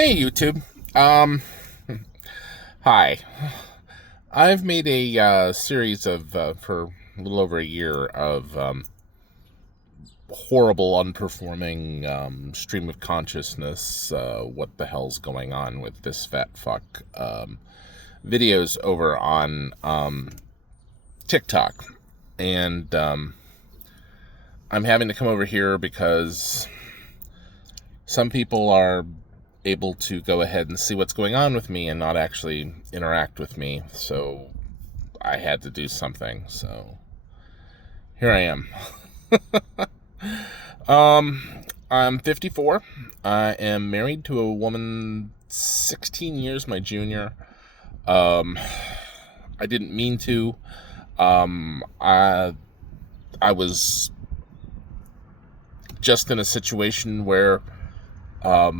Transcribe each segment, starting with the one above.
Hey YouTube. Hi. I've made a series of for a little over a year of horrible, unperforming stream of consciousness. What the hell's going on with this fat fuck? Videos over on TikTok, and I'm having to come over here because some people are able to go ahead and see what's going on with me and not actually interact with me. So I had to do something. So here I am. I'm 54. I am married to a woman 16 years my junior. I didn't mean to. I was just in a situation where a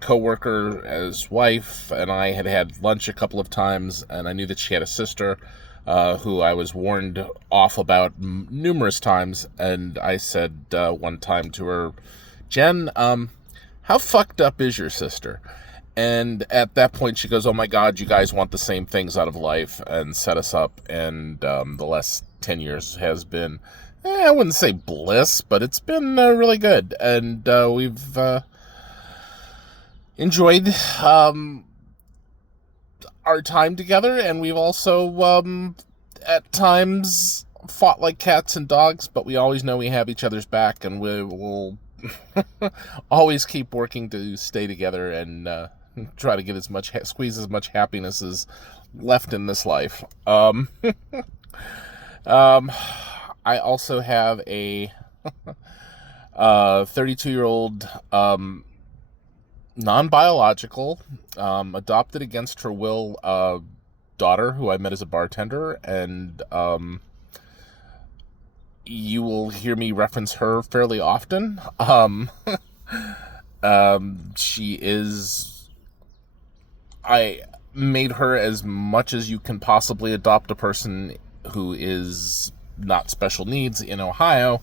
coworker, his wife, and I had had lunch a couple of times, and I knew that she had a sister who I was warned off about numerous times. And I said one time to her, Jen, how fucked up is your sister? And at that point, she goes, oh my God, you guys want the same things out of life, and set us up. And the last 10 years has been, I wouldn't say bliss, but it's been really good. And we've enjoyed our time together, and we've also at times fought like cats and dogs, but we always know we have each other's back, and we will always keep working to stay together and try to get squeeze as much happiness as left in this life. I also have a 32-year-old non-biological, adopted against her will daughter who I met as a bartender, and you will hear me reference her fairly often. She is... I made her as much as you can possibly adopt a person who is not special needs in Ohio,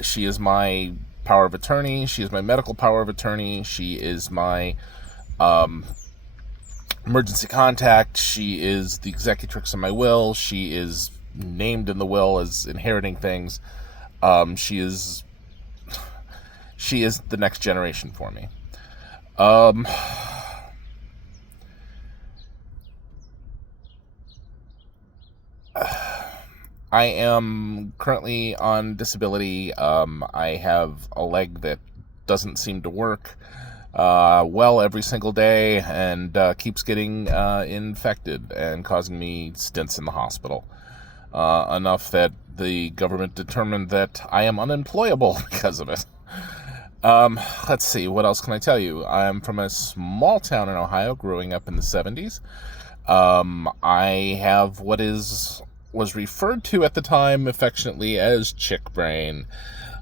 she is my power of attorney. She is my medical power of attorney. She is my emergency contact. She is the executrix of my will. She is named in the will as inheriting things. She is the next generation for me. I am currently on disability. I have a leg that doesn't seem to work well every single day, and keeps getting infected and causing me stints in the hospital. Enough that the government determined that I am unemployable because of it. Let's see, what else can I tell you? I'm from a small town in Ohio, growing up in the 70s. I have what was referred to at the time affectionately as chick brain,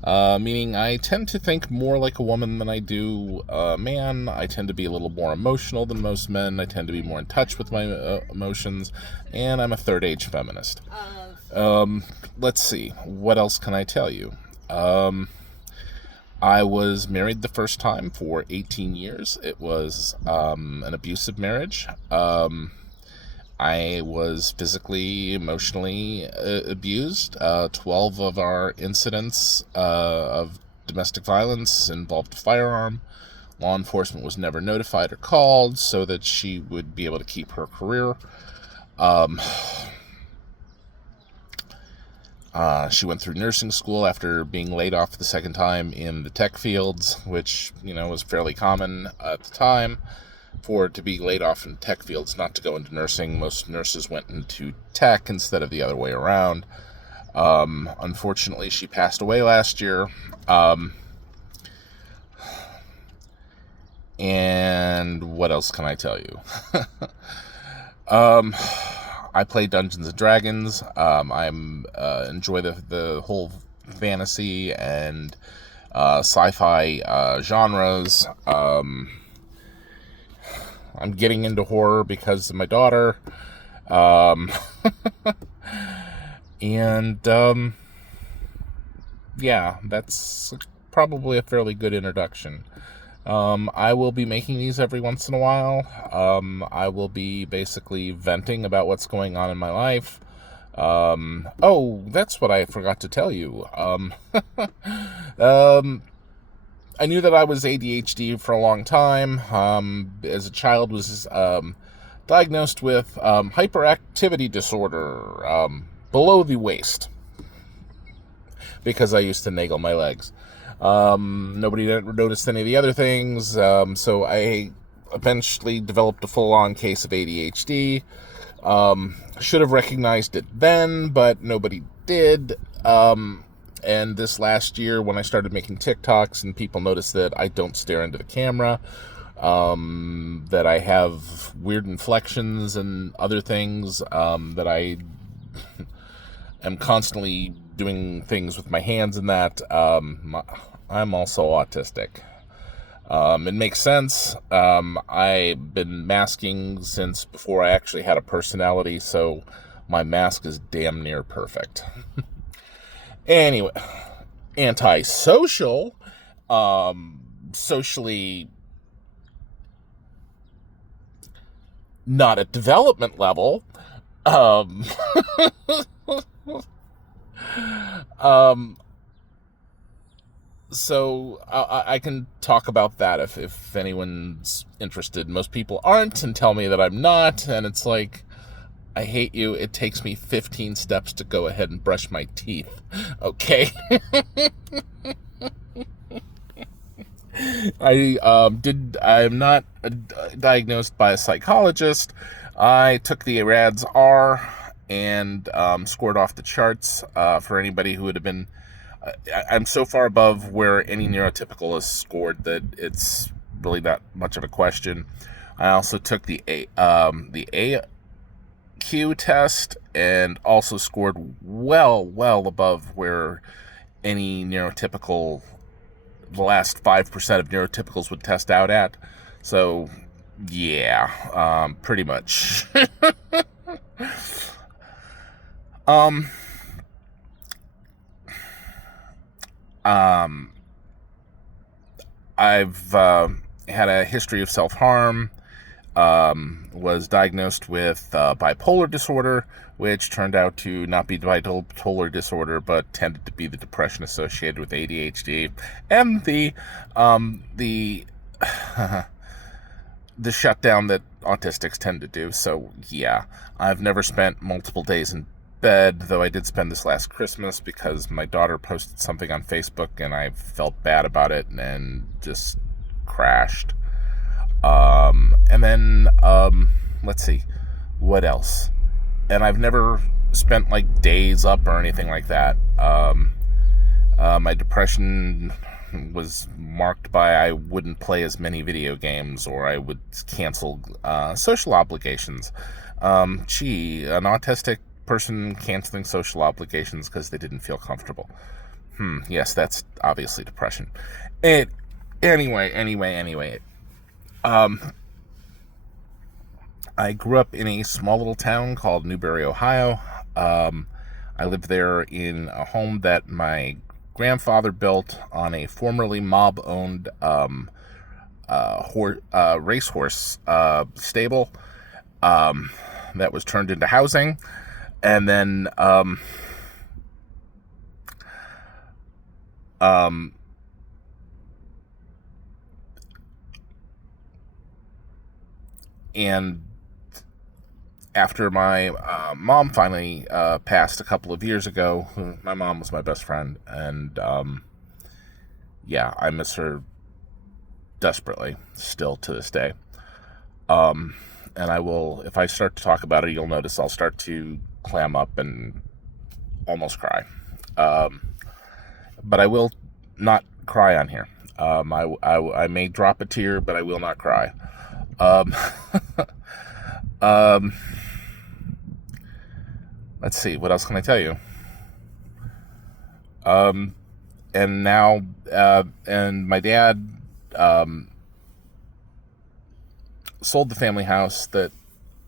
meaning I tend to think more like a woman than I do a man. I tend to be a little more emotional than most men. I tend to be more in touch with my emotions, and I'm a third-age feminist. Let's see, what else can I tell you? I was married the first time for 18 years. It was an abusive marriage. I was physically, emotionally abused. 12 of our incidents of domestic violence involved a firearm. Law enforcement was never notified or called so that she would be able to keep her career. She went through nursing school after being laid off the second time in the tech fields, which, was fairly common at the time for to be laid off in tech fields, not to go into nursing. Most nurses went into tech instead of the other way around. Unfortunately, she passed away last year. And what else can I tell you? I play Dungeons and Dragons. I'm enjoy the whole fantasy and sci-fi genres. I'm getting into horror because of my daughter. And yeah, that's probably a fairly good introduction. I will be making these every once in a while. I will be basically venting about what's going on in my life. Oh, that's what I forgot to tell you. I knew that I was ADHD for a long time. As a child, was diagnosed with hyperactivity disorder below the waist because I used to naggle my legs. Nobody noticed any of the other things, so I eventually developed a full-on case of ADHD. Should have recognized it then, but nobody did. And this last year, when I started making TikToks and people noticed that I don't stare into the camera, that I have weird inflections and other things, that I am constantly doing things with my hands and that, I'm also autistic. It makes sense. I've been masking since before I actually had a personality, so my mask is damn near perfect. Anyway, antisocial, socially not at development level, so I can talk about that if anyone's interested. Most people aren't and tell me that I'm not, and it's like, I hate you. It takes me 15 steps to go ahead and brush my teeth. Okay? I'm not diagnosed by a psychologist. I took the ARADS-R and scored off the charts for anybody who would have been... I'm so far above where any neurotypical is scored that it's really not much of a question. I also took the AQ test and also scored well above where any neurotypical, the last 5% of neurotypicals would test out at. So, yeah, pretty much. I've had a history of self-harm, was diagnosed with bipolar disorder, which turned out to not be bipolar disorder, but tended to be the depression associated with ADHD, and the the shutdown that autistics tend to do. So yeah, I've never spent multiple days in bed, though I did spend this last Christmas because my daughter posted something on Facebook and I felt bad about it and just crashed. And then, let's see, what else? And I've never spent like days up or anything like that. My depression was marked by I wouldn't play as many video games, or I would cancel social obligations. An autistic person canceling social obligations because they didn't feel comfortable. Yes, that's obviously depression. Anyway. I grew up in a small little town called Newberry, Ohio. I lived there in a home that my grandfather built on a formerly mob-owned racehorse stable that was turned into housing. And then and after my mom finally passed a couple of years ago, my mom was my best friend, and yeah, I miss her desperately still to this day. And I will, if I start to talk about it, you'll notice I'll start to clam up and almost cry. But I will not cry on here. I may drop a tear, but I will not cry. Let's see, what else can I tell you? And now, and my dad, sold the family house that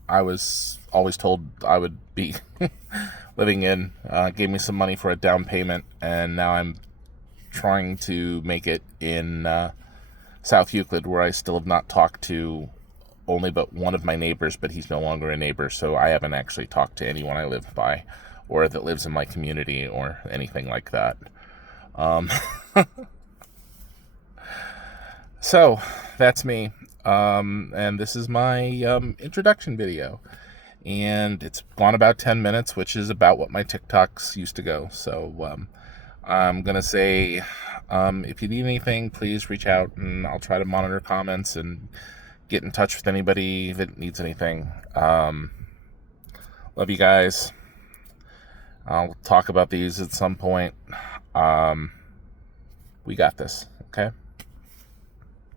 I was always told I would be living in, gave me some money for a down payment, and now I'm trying to make it in South Euclid, where I still have not talked to only but one of my neighbors, but he's no longer a neighbor, so I haven't actually talked to anyone I live by or that lives in my community or anything like that. So that's me, and this is my introduction video, and it's gone about 10 minutes, which is about what my TikToks used to go. So I'm gonna say, if you need anything, please reach out, and I'll try to monitor comments and get in touch with anybody that needs anything. Love you guys. I'll talk about these at some point. We got this, okay?